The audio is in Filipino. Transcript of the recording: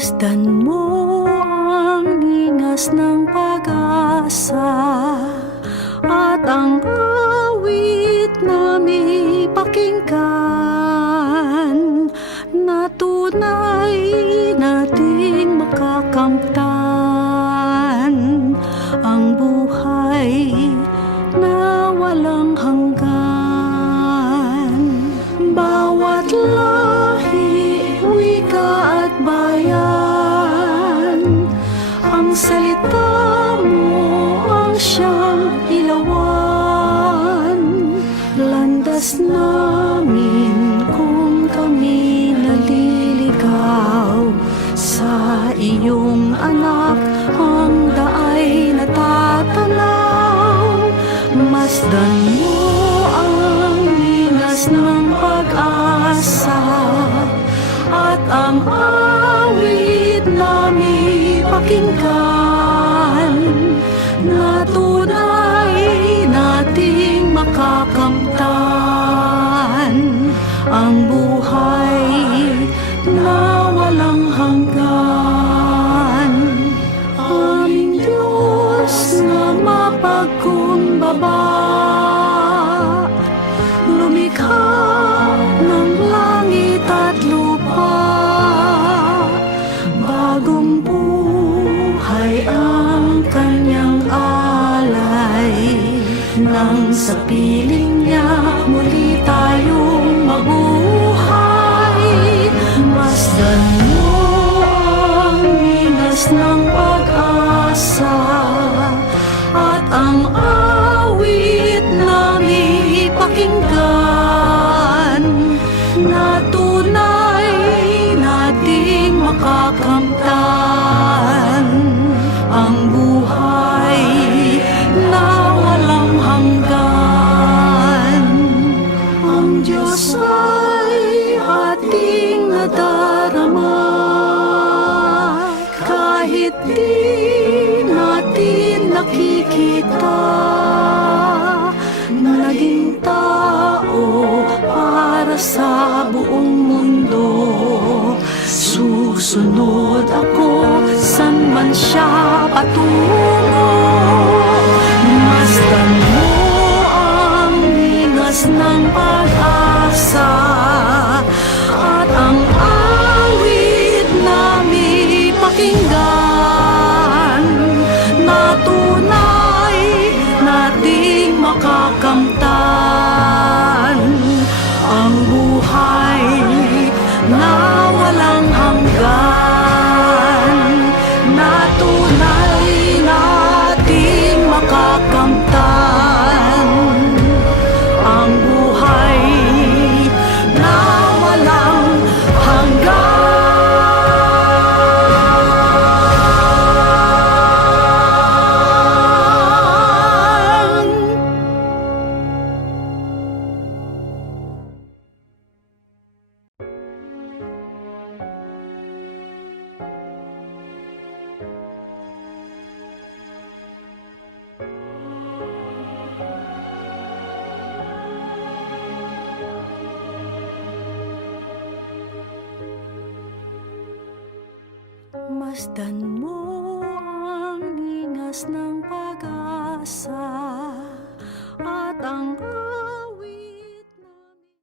Masdan mo ang ningas ng pag-asa At ang awit na may pakinggan Na tunay nating makakamtan Landas namin kung kami naliligaw Sa iyong anak ang daay natatanaw. Masdan mo ang linas ng pag-asa At ang awit na may pakinggan mapagkumbaba Lumikha ng langit at lupa. Bagong buhay ang kanyang alay. Nang sa piling niya muli awit na may pakinggan Na tunay nating makakamtan Ang buhay na walang hanggan. Ang Diyos ay ating nadarama Kahit di natin nakikita Naging tao para sa buong mundo. Susunod ako san man siya patungo. Masdan mo ang linas ng pag-asa Na tunay nating makakamtan Masdan mo ang ningas ng pag-asa